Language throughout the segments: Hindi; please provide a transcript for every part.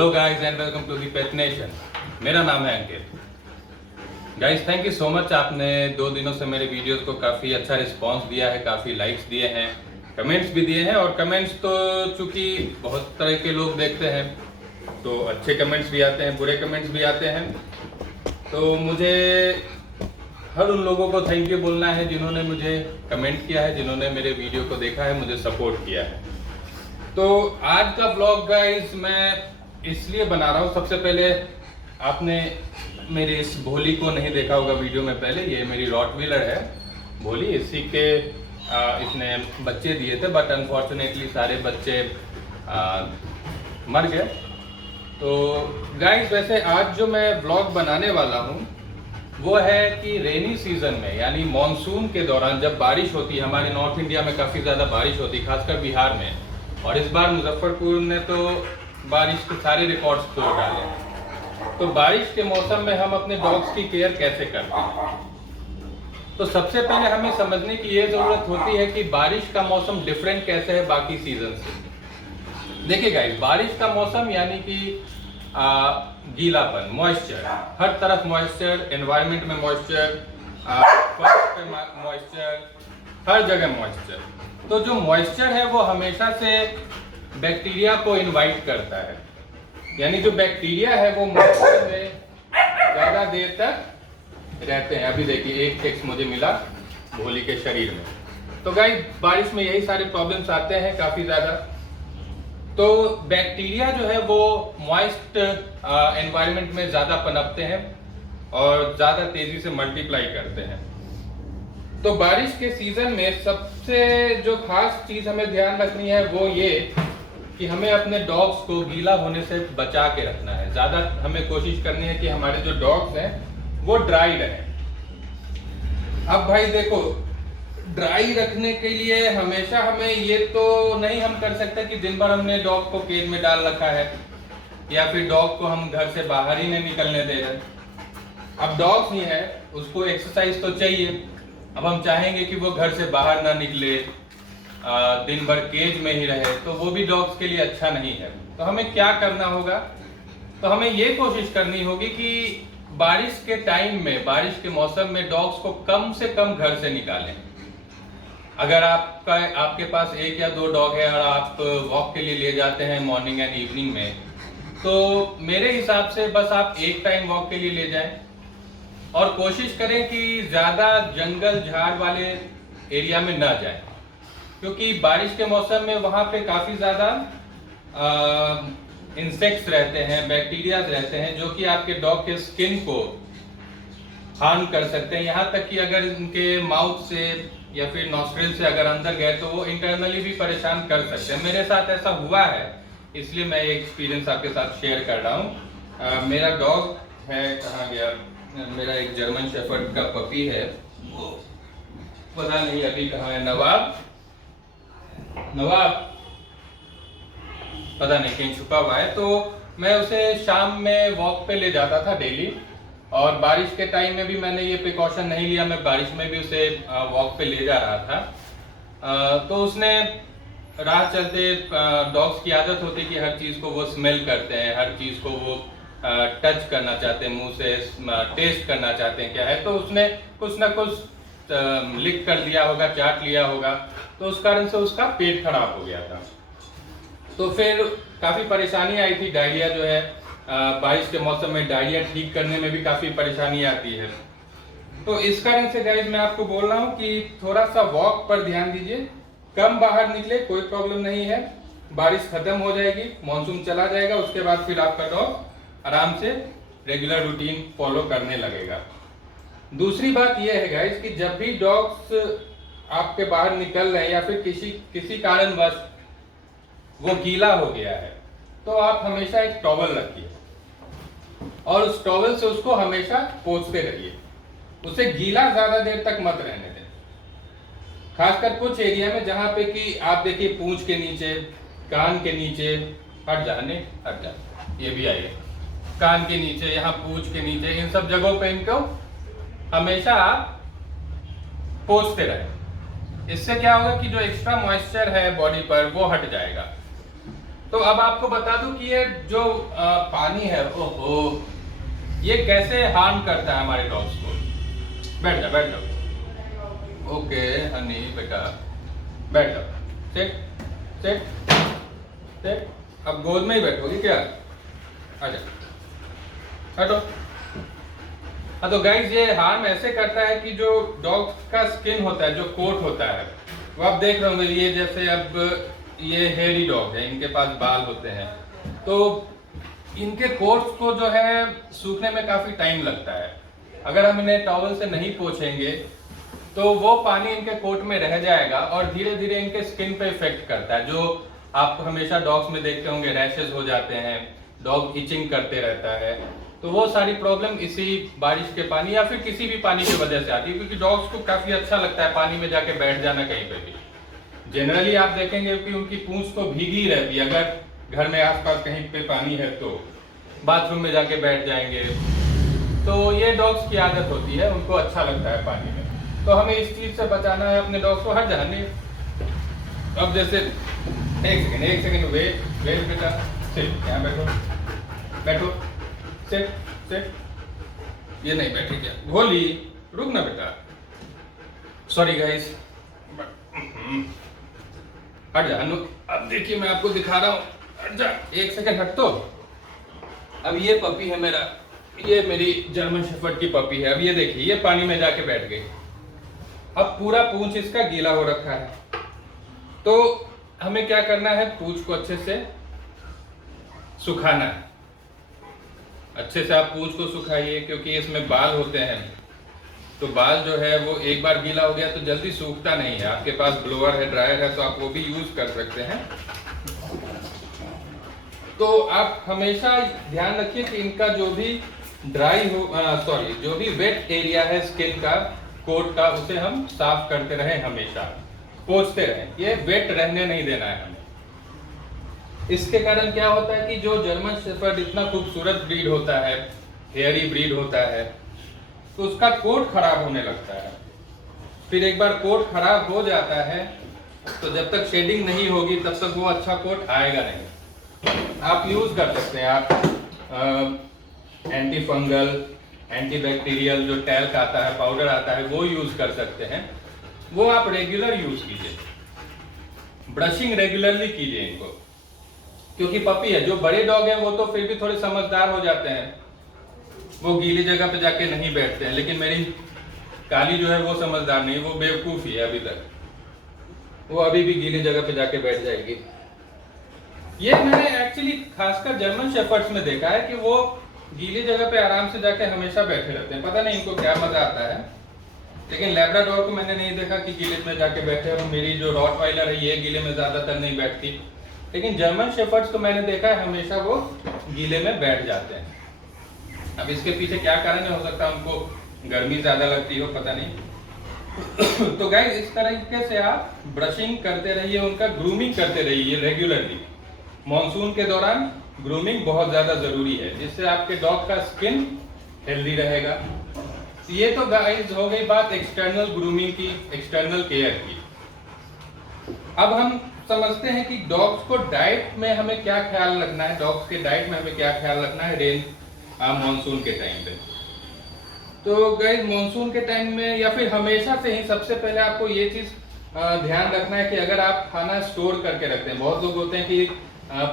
Hello guys and welcome to the pet nation. मेरा नाम है Ankit. Guys thank you so much, आपने 2 दिनों से मेरे वीडियोस को काफ़ी अच्छा रिस्पांस दिया है, काफ़ी लाइक्स दिए हैं, कमेंट्स भी दिए हैं। और कमेंट्स तो चूंकि बहुत तरह के लोग देखते हैं तो अच्छे कमेंट्स भी आते हैं, बुरे कमेंट्स भी आते हैं। तो मुझे हर उन लोगों को थैंक यू बोलना है जिन्होंने मुझे कमेंट किया है, जिन्होंने मेरे वीडियो को देखा है, मुझे सपोर्ट किया है। तो आज का ब्लॉग गाइस मैं इसलिए बना रहा हूँ, सबसे पहले आपने मेरे इस भोली को नहीं देखा होगा वीडियो में पहले। ये मेरी रॉटवीलर है भोली, इसी के इसने बच्चे दिए थे, बट अनफॉर्चुनेटली सारे बच्चे मर गए। तो गाइस वैसे आज जो मैं ब्लॉग बनाने वाला हूँ वो है कि रेनी सीजन में यानी मॉनसून के दौरान जब बारिश होती है, हमारे नॉर्थ इंडिया में काफ़ी ज़्यादा बारिश होती है, खासकर बिहार में, और इस बार मुजफ्फरपुर ने तो बारिश के सारे रिकॉर्ड्स तोड़ डाले हैं। तो बारिश के मौसम में हम अपने डॉग्स की केयर कैसे करते हैं? तो सबसे पहले हमें समझने की ये जरूरत होती है कि बारिश का मौसम डिफरेंट कैसे है बाकी सीजन से। देखिए गाइस, बारिश का मौसम यानी कि गीलापन, मॉइस्चर, हर तरफ मॉइस्चर, एनवायरनमेंट में मॉइस्चर, फर्श पे मॉइस्चर, हर जगह मॉइस्चर। तो जो मॉइस्चर है वो हमेशा से बैक्टीरिया को इनवाइट करता है, यानी जो बैक्टीरिया है वो मॉइस्चर में ज़्यादा देर तक रहते हैं। अभी देखिए एक टेक्स मुझे मिला भोली के शरीर में। तो गाइस बारिश में यही सारे प्रॉब्लम्स आते हैं काफ़ी ज़्यादा। तो बैक्टीरिया जो है वो मॉइस्ट एनवायरनमेंट में ज़्यादा पनपते हैं और ज़्यादा तेज़ी से मल्टीप्लाई करते हैं। तो बारिश के सीजन में सबसे जो खास चीज़ हमें ध्यान रखनी है वो ये कि हमें अपने डॉग्स को गीला होने से बचा के रखना है। ज़्यादा हमें कोशिश करनी है कि हमारे जो डॉग्स हैं वो ड्राई रहें। अब भाई देखो, ड्राई रखने के लिए हमेशा हमें ये तो नहीं हम कर सकते कि दिन भर हमने डॉग को केज में डाल रखा है या फिर डॉग को हम घर से बाहर ही नहीं निकलने दे रहे। अब डॉग्स ही है, उसको एक्सरसाइज तो चाहिए। अब हम चाहेंगे कि वो घर से बाहर ना निकले, दिन भर केज में ही रहे, तो वो भी डॉग्स के लिए अच्छा नहीं है। तो हमें क्या करना होगा? तो हमें ये कोशिश करनी होगी कि बारिश के टाइम में, बारिश के मौसम में डॉग्स को कम से कम घर से निकालें। अगर आपके पास 1 या 2 डॉग है और आप वॉक के लिए ले जाते हैं मॉर्निंग एंड इवनिंग में, तो मेरे हिसाब से बस आप एक टाइम वॉक के लिए ले जाएं और कोशिश करें कि ज़्यादा जंगल झाड़ वाले एरिया में ना जाएं, क्योंकि बारिश के मौसम में वहाँ पे काफ़ी ज़्यादा इंसेक्ट्स रहते हैं, बैक्टीरियाज रहते हैं जो कि आपके डॉग के स्किन को हार्म कर सकते हैं। यहाँ तक कि अगर उनके माउथ से या फिर नॉस्ट्रिल से अगर अंदर गए तो वो इंटरनली भी परेशान कर सकते हैं। मेरे साथ ऐसा हुआ है, इसलिए मैं ये एक्सपीरियंस आपके साथ शेयर कर रहा हूँ। मेरा डॉग है, कहाँ गया मेरा एक जर्मन शेफर्ड का पपी है, वो पता नहीं अभी कहाँ है। नवाब पता नहीं कहीं छुपा हुआ है। तो मैं उसे शाम में वॉक पे ले जाता था डेली, और बारिश के टाइम में भी मैंने ये प्रिकॉशन नहीं लिया, मैं बारिश में भी उसे वॉक पे ले जा रहा था। तो उसने राह चलते, डॉग्स की आदत होती है कि हर चीज़ को वो स्मेल करते हैं, हर चीज़ को वो टच करना चाहते हैं, मुंह से टेस्ट करना चाहते हैं क्या है। तो उसने कुछ ना कुछ लिक कर दिया होगा, चाट लिया होगा, तो उस कारण से उसका पेट खराब हो गया था। तो फिर काफ़ी परेशानी आई थी। डायरिया जो है, बारिश के मौसम में डायरिया ठीक करने में भी काफ़ी परेशानी आती है। तो इस कारण से गाइस मैं आपको बोल रहा हूँ कि थोड़ा सा वॉक पर ध्यान दीजिए, कम बाहर निकले, कोई प्रॉब्लम नहीं है। बारिश खत्म हो जाएगी, मानसून चला जाएगा, उसके बाद फिर आपका डॉग आराम से रेगुलर रूटीन फॉलो करने लगेगा। दूसरी बात यह है गाइस कि जब भी डॉग्स आपके बाहर निकल रहे हैं या फिर किसी कारणवश वो गीला हो गया है, तो आप हमेशा एक टॉवल रखिए और उस टॉवल से उसको हमेशा पोंछते रहिए। उसे गीला ज्यादा देर तक मत रहने दें। खासकर कुछ एरिया में जहां पे कि आप देखिए पूंछ के नीचे, कान के नीचे, हट जा, ये भी आइए, कान के नीचे, यहाँ पूंछ के नीचे, इन सब जगहों पे इनको हमेशा आप पोंछते रहें। इससे क्या होगा कि जो एक्स्ट्रा मॉइस्चर है बॉडी पर वो हट जाएगा। तो अब आपको बता दूं कि ये जो पानी है, ओहो, ये कैसे हार्म करता है हमारे डॉग्स को। बैठ जाओ, बैठ जाओ। ओके हनी बेटा, बैठ जाओ। Set set set. अब गोद में ही बैठोगी क्या? आजा, हटो। हाँ, तो गाइज ये हार्म ऐसे करता है कि जो डॉग का स्किन होता है, जो कोट होता है, वो आप देख रहे होंगे, ये जैसे अब ये हेयरी डॉग है, इनके पास बाल होते हैं, तो इनके कोट्स को जो है सूखने में काफी टाइम लगता है। अगर हम इन्हें टॉवल से नहीं पोंछेंगे तो वो पानी इनके कोट में रह जाएगा और धीरे धीरे इनके स्किन पे इफेक्ट करता है। जो आप हमेशा डॉग्स में देखते होंगे, रैशेस हो जाते हैं, डॉग इचिंग करते रहता है, तो वो सारी प्रॉब्लम इसी बारिश के पानी या फिर किसी भी पानी की वजह से आती है। क्योंकि डॉग्स को काफी अच्छा लगता है पानी में जाके बैठ जाना कहीं पे भी। जनरली आप देखेंगे कि उनकी पूंछ तो भीगी रहती है, अगर घर में आसपास कहीं पे पानी है तो बाथरूम में जाके बैठ जाएंगे। तो ये डॉग्स की आदत होती है, उनको अच्छा लगता है पानी में। तो हमें इस चीज से बचाना है अपने डॉग्स को। हर जाने अब जैसे एक सेकंड वेट वेट बेटा, सिट, यहाँ बैठो बैठो, सिट सिट। ये नहीं बैठे क्या? भोली रुक ना बेटा, सॉरी गाइस, हट जा अनु। अब देखिए मैं आपको दिखा रहा हूँ, हट जा, एक सेकंड हट। तो अब ये पपी है मेरा, ये मेरी जर्मन शेफर्ड की पपी है। अब ये देखिए, ये पानी में जाके बैठ गई। अब पूरा पूंछ इसका गीला हो रखा है, तो हमें क्या करना है, पूंछ को अच्छे से सुखाना है। अच्छे से आप पूंछ को सुखाइए, क्योंकि इसमें बाल होते हैं, तो बाल जो है वो एक बार गीला हो गया तो जल्दी सूखता नहीं है। आपके पास ब्लोअर है, ड्रायर है, तो आप वो भी यूज कर सकते हैं। तो आप हमेशा ध्यान रखिए कि इनका जो भी ड्राई हो, जो भी वेट एरिया है स्किन का, कोट का, उसे हम साफ करते रहें, हमेशा पोंछते रहें। ये वेट रहने नहीं देना है हमें। इसके कारण क्या होता है कि जो जर्मन शेफर्ड इतना खूबसूरत ब्रीड होता है, हेयरी ब्रीड होता है, तो उसका कोट खराब होने लगता है। फिर एक बार कोट खराब हो जाता है तो जब तक शेडिंग नहीं होगी तब तक वो अच्छा कोट आएगा नहीं। आप यूज कर सकते हैं, आप एंटी फंगल, एंटी बैक्टीरियल जो टैल्क आता है, पाउडर आता है, वो यूज कर सकते हैं। वो आप रेगुलर यूज कीजिए, ब्रशिंग रेगुलरली कीजिए इनको। क्योंकि पपी है, जो बड़े डॉग है वो तो फिर भी थोड़े समझदार हो जाते हैं, वो गीली जगह पे जाके नहीं बैठते हैं। लेकिन मेरी काली जो है वो समझदार नहीं, वो बेवकूफ ही है अभी तक, वो अभी भी गीली जगह पे जाके बैठ जाएगी। ये मैंने एक्चुअली खासकर जर्मन शेफर्ड्स में देखा है कि वो गीली जगह पे आराम से जाके हमेशा बैठे रहते हैं, पता नहीं इनको क्या मजा आता है। लेकिन लैब्राडोर को मैंने नहीं देखा कि गीले में जाके बैठे हो। मेरी जो रॉटवाइलर है ये गीले में ज्यादातर नहीं बैठती, लेकिन जर्मन शेफर्ड्स को मैंने देखा है हमेशा वो गीले में बैठ जाते हैं। अब इसके पीछे क्या कारण है, हो सकता है उनको गर्मी ज्यादा लगती हो, पता नहीं। तो गाइस इस तरीके से आप ब्रशिंग करते रहिए, उनका ग्रूमिंग करते रहिए रेगुलरली। मॉनसून के दौरान ग्रूमिंग बहुत ज्यादा जरूरी है, जिससे आपके डॉग का स्किन हेल्दी रहेगा। ये तो गाइस हो गई बात एक्सटर्नल ग्रूमिंग की, एक्सटर्नल केयर की। अब हम समझते हैं कि डॉग्स को डाइट में हमें क्या ख्याल रखना है, डॉग्स के डाइट में हमें क्या ख्याल रखना है रेन मॉनसून के टाइम पे। तो गाइस मॉनसून के टाइम में या फिर हमेशा से ही सबसे पहले आपको ये चीज ध्यान रखना है कि अगर आप खाना स्टोर करके रखते हैं, बहुत लोग होते हैं कि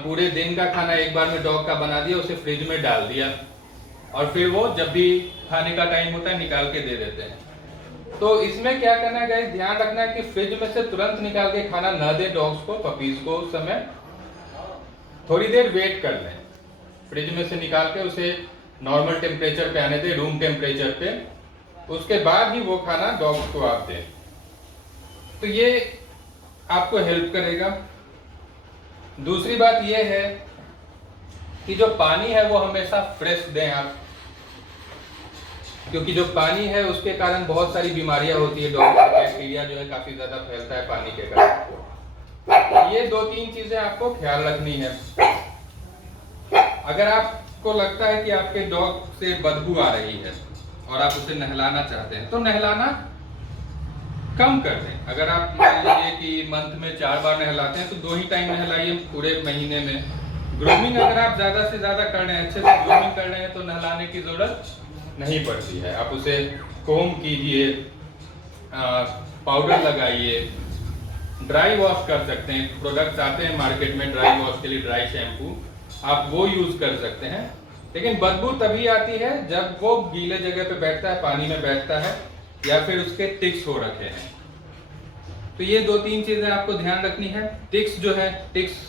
पूरे दिन का खाना एक बार में डॉग का बना दिया, उसे फ्रिज में डाल दिया और फिर वो जब भी खाने का टाइम होता है निकाल के दे देते हैं। तो इसमें क्या करना है गाइस, ध्यान रखना है कि फ्रिज में से तुरंत निकाल के खाना न दे डॉग्स को, पपीज को। उस समय थोड़ी देर वेट कर लें, फ्रिज में से निकाल के उसे नॉर्मल टेम्परेचर पे आने दे, रूम टेम्परेचर पे, उसके बाद ही वो खाना डॉग्स को आप दें। तो ये आपको हेल्प करेगा। दूसरी बात ये है कि जो पानी है वो हमेशा फ्रेश दें आप, क्योंकि जो पानी है उसके कारण बहुत सारी बीमारियां होती है, डॉग का बैक्टीरिया जो है काफी ज्यादा फैलता है पानी के कारण। ये 2-3 चीजें आपको ख्याल रखनी है। अगर आपको लगता है कि आपके डॉग से बदबू आ रही है और आप उसे नहलाना चाहते हैं, तो नहलाना कम कर दें। अगर आप मान लीजिए कि मंथ में 4 बार नहलाते हैं तो 2 ही टाइम नहलाइए पूरे महीने में। ग्रूमिंग अगर आप ज़्यादा से ज़्यादा कर रहे हैं, अच्छे से ग्रूमिंग कर रहे हैं, तो नहलाने की ज़रूरत नहीं पड़ती है। आप उसे कोम कीजिए, पाउडर लगाइए, ड्राई वॉश कर सकते हैं। प्रोडक्ट्स आते हैं मार्केट में ड्राई वॉश के लिए, ड्राई शैम्पू, आप वो यूज़ कर सकते हैं। लेकिन बदबू तभी आती है जब वो गीले जगह पे बैठता है, पानी में बैठता है, या फिर उसके टिक्स हो रखे हैं। तो ये 2-3 चीजें आपको ध्यान रखनी है। टिक्स जो है, टिक्स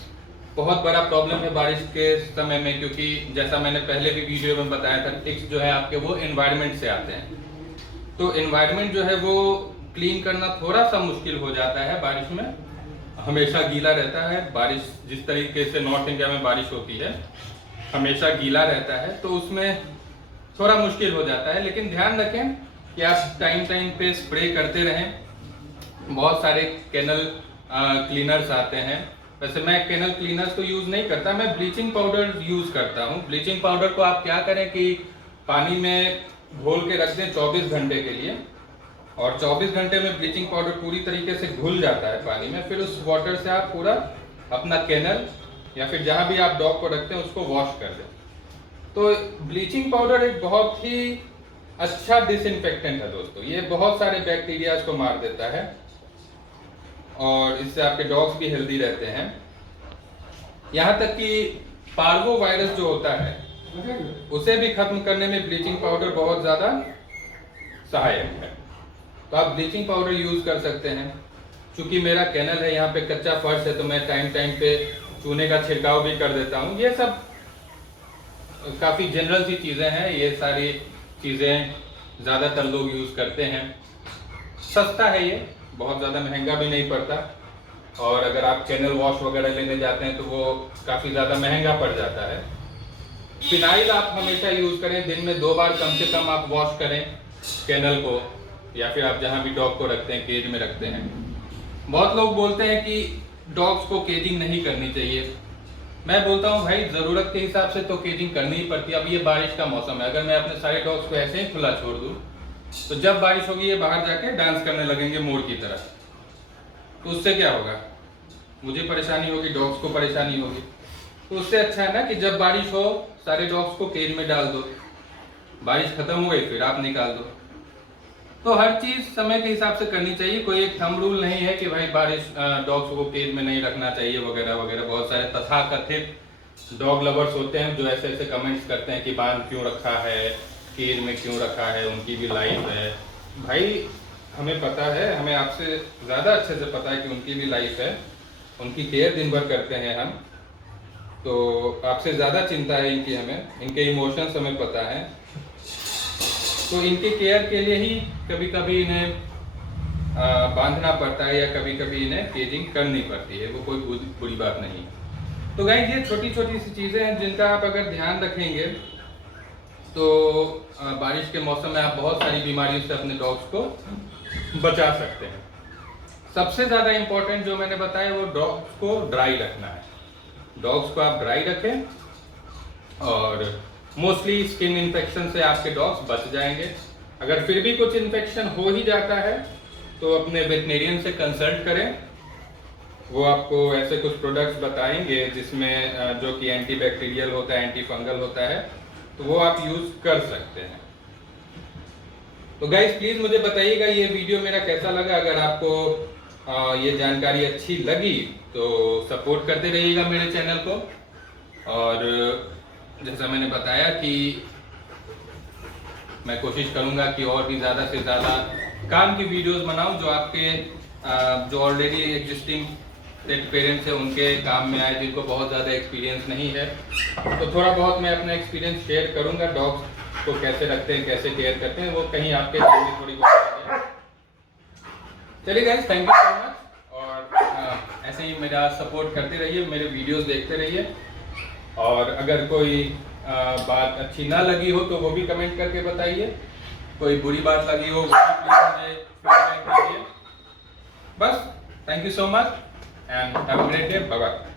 बहुत बड़ा प्रॉब्लम है बारिश के समय में, क्योंकि जैसा मैंने पहले भी वीडियो में बताया था, टिक्स जो है आपके वो एनवायरनमेंट से आते हैं। तो एनवायरनमेंट जो है वो क्लीन करना थोड़ा सा मुश्किल हो जाता है बारिश में, हमेशा गीला रहता है। बारिश जिस तरीके से नॉर्थ इंडिया में बारिश होती है, हमेशा गीला रहता है, तो उसमें थोड़ा मुश्किल हो जाता है। लेकिन ध्यान रखें कि आप टाइम टाइम पे स्प्रे करते रहें। बहुत सारे केनल क्लीनर्स आते हैं। वैसे मैं केनल क्लीनर्स तो यूज़ नहीं करता, मैं ब्लीचिंग पाउडर यूज़ करता हूँ। ब्लीचिंग पाउडर को आप क्या करें कि पानी में घोल के रख दें 24 घंटे के लिए, और 24 घंटे में ब्लीचिंग पाउडर पूरी तरीके से घुल जाता है पानी में। फिर उस वाटर से आप पूरा अपना केनल या फिर जहाँ भी आप डॉग को रखते हैं उसको वॉश कर दें। तो ब्लीचिंग पाउडर एक बहुत ही अच्छा डिसइंफेक्टेंट है दोस्तों। ये बहुत सारे बैक्टीरियाज को मार देता है और इससे आपके डॉग्स भी हेल्दी रहते हैं। यहाँ तक कि पार्वो वायरस जो होता है उसे भी खत्म करने में ब्लीचिंग पाउडर बहुत ज़्यादा सहायक है। तो आप ब्लीचिंग पाउडर यूज़ कर सकते हैं। चूँकि मेरा केनल है, यहाँ पे कच्चा फर्श है, तो मैं टाइम टाइम पे चूने का छिड़काव भी कर देता हूँ। ये सब काफ़ी जनरल सी चीज़ें हैं। ये सारी चीज़ें ज़्यादातर लोग यूज़ करते हैं। सस्ता है ये, बहुत ज़्यादा महंगा भी नहीं पड़ता। और अगर आप केनल वॉश वगैरह लेने जाते हैं तो वो काफ़ी ज़्यादा महंगा पड़ जाता है। फिनाइल आप हमेशा यूज़ करें, दिन में 2 बार कम से कम आप वॉश करें केनल को, या फिर आप जहाँ भी डॉग को रखते हैं, केज में रखते हैं। बहुत लोग बोलते हैं कि डॉग्स को केजिंग नहीं करनी चाहिए। मैं बोलता हूँ भाई, ज़रूरत के हिसाब से तो केजिंग करनी ही पड़ती है। अब ये बारिश का मौसम है, अगर मैं अपने सारे डॉग्स को ऐसे ही खुला छोड़ दूँ तो जब बारिश होगी ये बाहर जाके डांस करने लगेंगे मोर की तरह, तो उससे क्या होगा? मुझे परेशानी होगी, डॉग्स को परेशानी होगी। तो उससे अच्छा है ना कि जब बारिश हो सारे डॉग्स को केज में डाल दो, बारिश खत्म हो गई फिर आप निकाल दो। तो हर चीज़ समय के हिसाब से करनी चाहिए। कोई एक थंब रूल नहीं है कि भाई बारिश डॉग्स को केज में नहीं रखना चाहिए वगैरह वगैरह। बहुत सारे तथाकथित डॉग लवर्स होते हैं जो ऐसे ऐसे कमेंट्स करते हैं कि बांध क्यों रखा है, केज में क्यों रखा है, उनकी भी लाइफ है। भाई हमें पता है, हमें आपसे ज़्यादा अच्छे से पता है कि उनकी भी लाइफ है, उनकी केयर दिन भर करते हैं हम। तो आपसे ज़्यादा चिंता है इनकी हमें, इनके इमोशंस हमें पता है। तो इनके केयर के लिए ही कभी कभी इन्हें बांधना पड़ता है, या कभी कभी इन्हें केजिंग करनी पड़ती है। वो कोई बुरी बात नहीं। तो गाइस ये छोटी छोटी सी चीज़ें हैं जिनका आप अगर ध्यान रखेंगे तो बारिश के मौसम में आप बहुत सारी बीमारियों से अपने डॉग्स को बचा सकते हैं। सबसे ज़्यादा इम्पोर्टेंट जो मैंने बताया वो डॉग्स को ड्राई रखना है। डॉग्स को आप ड्राई रखें और मोस्टली स्किन इन्फेक्शन से आपके डॉग्स बच जाएंगे। अगर फिर भी कुछ इन्फेक्शन हो ही जाता है तो अपने वेटनेरियन से कंसल्ट करें। वो आपको ऐसे कुछ प्रोडक्ट्स बताएंगे जिसमें जो कि एंटीबैक्टीरियल होता है, एंटी फंगल होता है, तो वो आप यूज़ कर सकते हैं। तो गाइस प्लीज़ मुझे बताइएगा ये वीडियो मेरा कैसा लगा। अगर आपको ये जानकारी अच्छी लगी तो सपोर्ट करते रहिएगा मेरे चैनल को। और जैसा मैंने बताया कि मैं कोशिश करूंगा कि और भी ज़्यादा से ज़्यादा काम की वीडियोस बनाऊं जो आपके जो ऑलरेडी एग्जिस्टिंग पेट पेरेंट्स हैं उनके काम में आए, जिनको बहुत ज़्यादा एक्सपीरियंस नहीं है। तो थोड़ा बहुत मैं अपना एक्सपीरियंस शेयर करूंगा, डॉग्स को कैसे रखते हैं, कैसे केयर करते हैं, वो कहीं आपके सामने थोड़ी बहुत। चलिए guys, thank you so much. और ऐसे ही मेरा सपोर्ट करते रहिए, मेरे वीडियोस देखते रहिए। और अगर कोई बात अच्छी ना लगी हो तो वो भी कमेंट करके बताइए। कोई बुरी बात लगी हो वो भी प्लीज़ मुझे फीडबैक दीजिए। बस, thank you so much and have a great day. Bye bye.